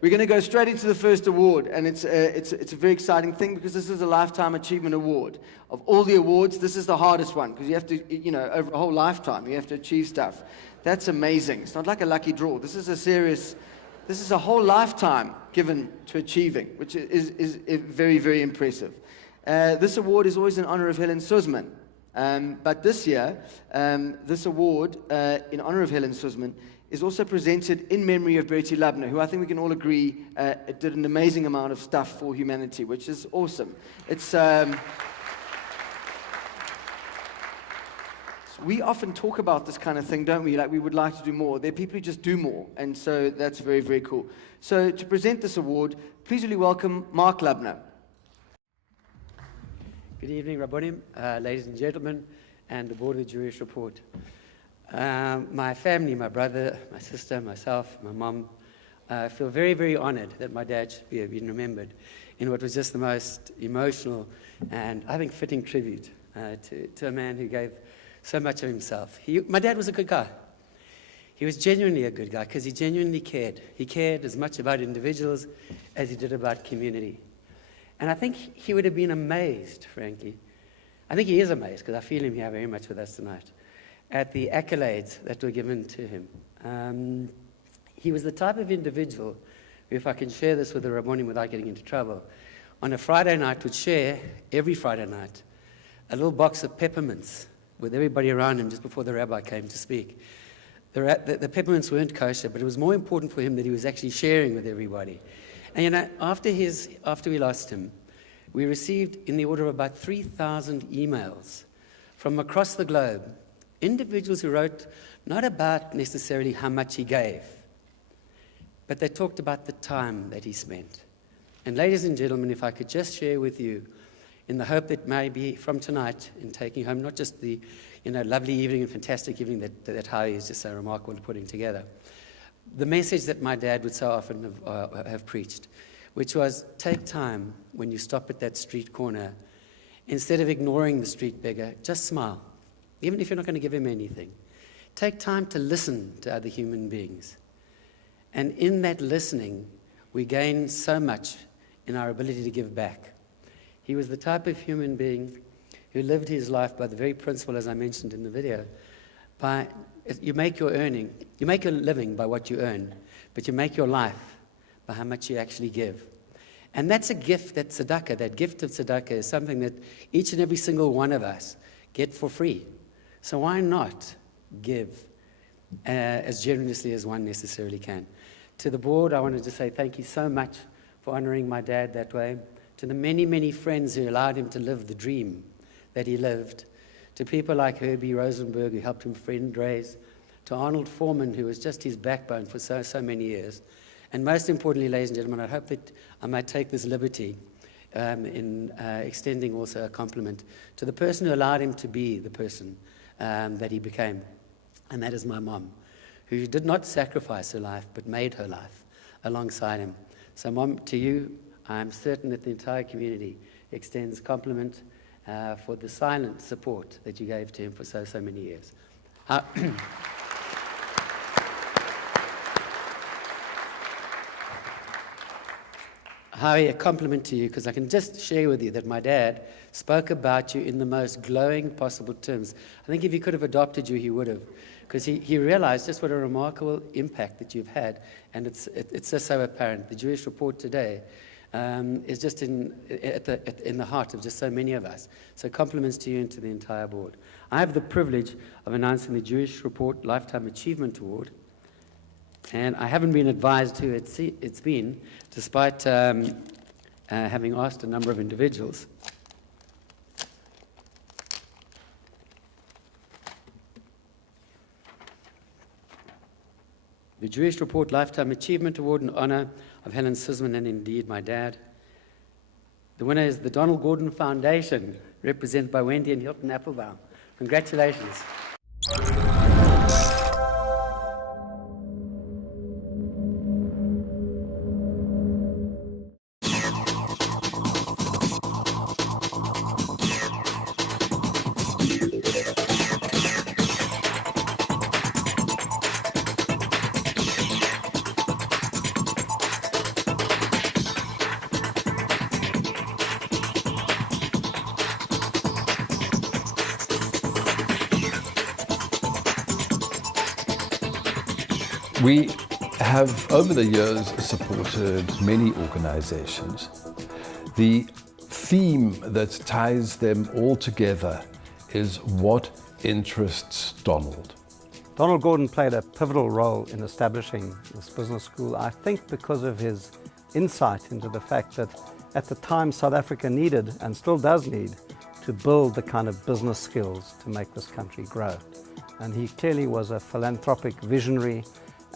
we're going to go straight into the first award, and it's a very exciting thing because this is a Lifetime Achievement Award. Of all the awards, this is the hardest one because you have to, over a whole lifetime, you have to achieve stuff. That's amazing. It's not like a lucky draw. This is a whole lifetime given to achieving, which is very, very impressive. This award is always in honor of Helen Suzman. But this year, this award in honor of Helen Suzman is also presented in memory of Bertie Lubner, who I think we can all agree did an amazing amount of stuff for humanity, which is awesome. It's we often talk about this kind of thing, don't we? Like we would like to do more. There are people who just do more, and so that's very, very cool. So to present this award, please really welcome Mark Lubner. Good evening, Rabbonim, ladies and gentlemen, and the board of the Jewish Report. My family, my brother, my sister, myself, my mom, feel very, very honored that my dad should be remembered in what was just the most emotional and, I think, fitting tribute to a man who gave so much of himself. My dad was a good guy. He was genuinely a good guy because he genuinely cared. He cared as much about individuals as he did about community. And I think he would have been amazed, frankly. I think he is amazed because I feel him here very much with us tonight at the accolades that were given to him. He was the type of individual who, if I can share this with the Rabbonim without getting into trouble, on a Friday night would share, every Friday night, a little box of peppermints with everybody around him just before the rabbi came to speak. The peppermints weren't kosher, but it was more important for him that he was actually sharing with everybody. And after we lost him, we received in the order of about 3,000 emails from across the globe, individuals who wrote not about necessarily how much he gave, but they talked about the time that he spent. And ladies and gentlemen, if I could just share with you, in the hope that maybe from tonight, in taking home not just the lovely evening and fantastic evening that Howie is just so remarkable at putting together, the message that my dad would so often have preached, which was take time when you stop at that street corner, instead of ignoring the street beggar, just smile, even if you're not going to give him anything. Take time to listen to other human beings. And in that listening, we gain so much in our ability to give back. He was the type of human being who lived his life by the very principle, as I mentioned in the video, you make your living by what you earn, but you make your life by how much you actually give. And that's a gift, that tzedakah, that gift of tzedakah is something that each and every single one of us get for free. So why not give as generously as one necessarily can? To the board, I wanted to say thank you so much for honoring my dad that way. To the many, many friends who allowed him to live the dream that he lived. To people like Herbie Rosenberg, who helped him fundraise. To Arnold Foreman, who was just his backbone for so many years. And most importantly, ladies and gentlemen, I hope that I might take this liberty in extending also a compliment to the person who allowed him to be the person that he became. And that is my mom, who did not sacrifice her life, but made her life alongside him. So Mom, to you, I'm certain that the entire community extends compliment for the silent support that you gave to him for so many years. Howie, a compliment to you, because I can just share with you that my dad spoke about you in the most glowing possible terms. I think if he could have adopted you, he would have, because he realized just what a remarkable impact that you've had, and it's just so apparent. The Jewish Report today is just in the heart of just so many of us. So compliments to you and to the entire board. I have the privilege of announcing the Jewish Report Lifetime Achievement Award, and I haven't been advised who it's been, despite having asked a number of individuals. The Jewish Report Lifetime Achievement Award in honor of Helen Suzman and indeed my dad. The winner is the Donald Gordon Foundation, represented by Wendy and Hilton Applebaum. Congratulations. We have, over the years, supported many organizations. The theme that ties them all together is what interests Donald. Donald Gordon played a pivotal role in establishing this business school, I think because of his insight into the fact that at the time South Africa needed, and still does need, to build the kind of business skills to make this country grow. And he clearly was a philanthropic visionary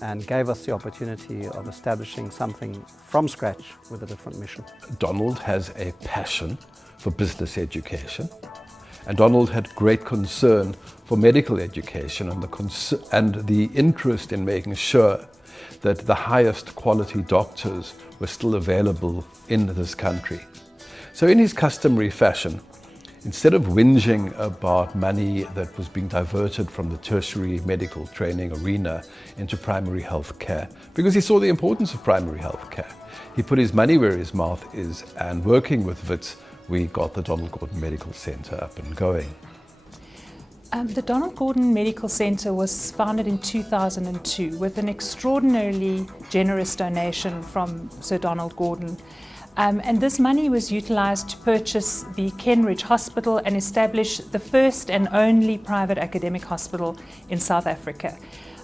and gave us the opportunity of establishing something from scratch with a different mission. Donald has a passion for business education, and Donald had great concern for medical education and the interest in making sure that the highest quality doctors were still available in this country. So in his customary fashion, instead of whinging about money that was being diverted from the tertiary medical training arena into primary health care, because he saw the importance of primary health care, he put his money where his mouth is, and working with WITS, we got the Donald Gordon Medical Center up and going. The Donald Gordon Medical Center was founded in 2002 with an extraordinarily generous donation from Sir Donald Gordon. And this money was utilized to purchase the Kenridge Hospital and establish the first and only private academic hospital in South Africa.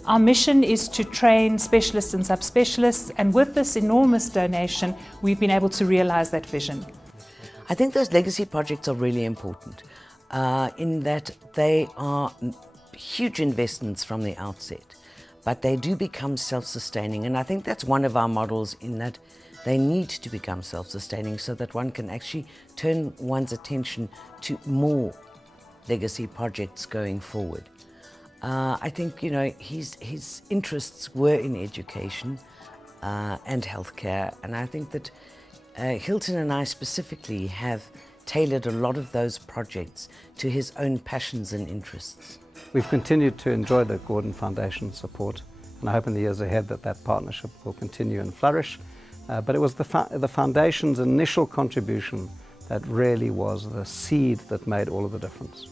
Our mission is to train specialists and subspecialists, and with this enormous donation, we've been able to realize that vision. I think those legacy projects are really important in that they are huge investments from the outset, but they do become self-sustaining, and I think that's one of our models in that they need to become self-sustaining so that one can actually turn one's attention to more legacy projects going forward. I think, you know, his interests were in education and healthcare, and I think that Hilton and I specifically have tailored a lot of those projects to his own passions and interests. We've continued to enjoy the Gordon Foundation support, and I hope in the years ahead that that partnership will continue and flourish. But it was the Foundation's initial contribution that really was the seed that made all of the difference.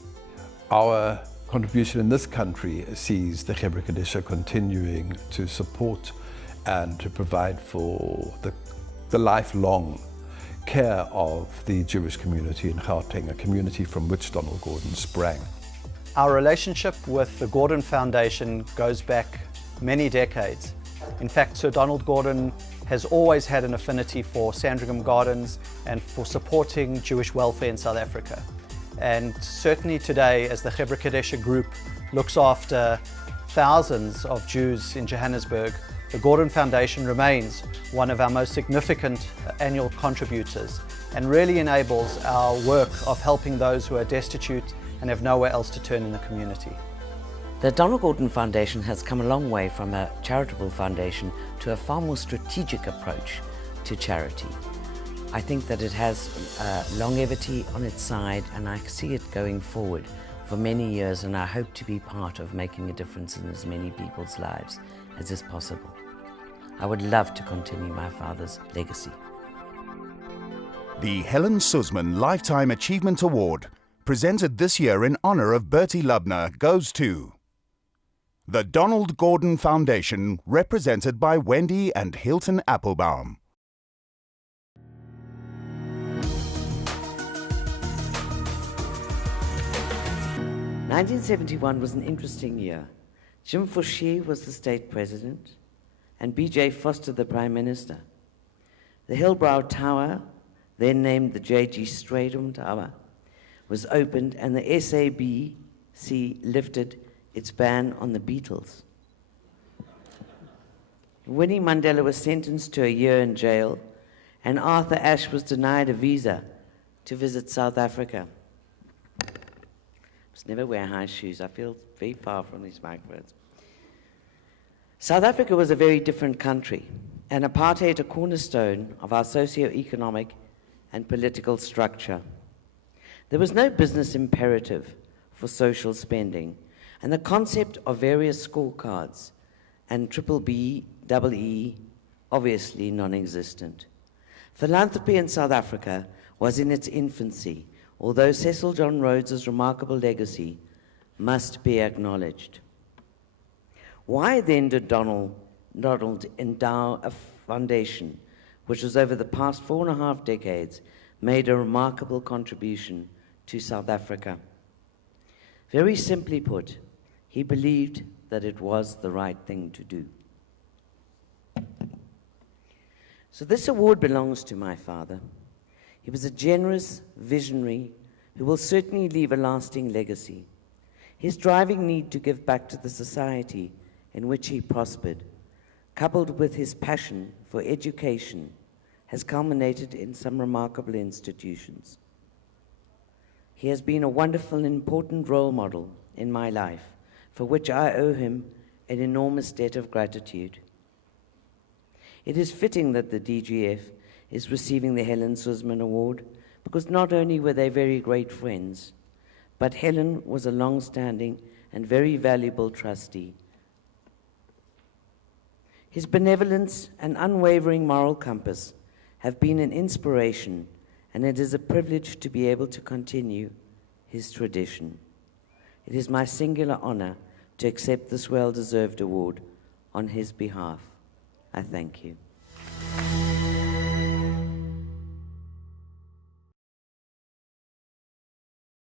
Our contribution in this country sees the Gebrek Kadisha continuing to support and to provide for the lifelong care of the Jewish community in Gauteng, a community from which Donald Gordon sprang. Our relationship with the Gordon Foundation goes back many decades. In fact, Sir Donald Gordon has always had an affinity for Sandringham Gardens and for supporting Jewish welfare in South Africa. And certainly today, as the Gebrek Kadisha group looks after thousands of Jews in Johannesburg, the Gordon Foundation remains one of our most significant annual contributors and really enables our work of helping those who are destitute and have nowhere else to turn in the community. The Donald Gordon Foundation has come a long way from a charitable foundation to a far more strategic approach to charity. I think that it has longevity on its side, and I see it going forward for many years, and I hope to be part of making a difference in as many people's lives as is possible. I would love to continue my father's legacy. The Helen Suzman Lifetime Achievement Award, presented this year in honor of Bertie Lubner, goes to the Donald Gordon Foundation, represented by Wendy and Hilton Applebaum. "1971 was an interesting year. Jim Fouché was the state president and B.J. Foster the Prime Minister. The Hillbrow Tower, then named the J.G. Strydom Tower, was opened, and the SABC lifted its ban on the Beatles. Winnie Mandela was sentenced to a year in jail, and Arthur Ashe was denied a visa to visit South Africa. I must never wear high shoes. I feel very far from these microphones. South Africa was a very different country, and apartheid a cornerstone of our socio-economic and political structure. There was no business imperative for social spending, and the concept of various scorecards and triple B, double E, obviously non-existent. Philanthropy in South Africa was in its infancy, although Cecil John Rhodes's remarkable legacy must be acknowledged. Why then did Donald Donald endow a foundation which has over the past 4.5 decades made a remarkable contribution to South Africa. Very simply put, he believed that it was the right thing to do. So this award belongs to my father. He was a generous visionary who will certainly leave a lasting legacy. His driving need to give back to the society in which he prospered, coupled with his passion for education, has culminated in some remarkable institutions. He has been a wonderful and important role model in my life, for which I owe him an enormous debt of gratitude. It is fitting that the DGF is receiving the Helen Suzman Award, because not only were they very great friends, but Helen was a long-standing and very valuable trustee. His benevolence and unwavering moral compass have been an inspiration, and it is a privilege to be able to continue his tradition. It is my singular honor to accept this well-deserved award on his behalf. I thank you.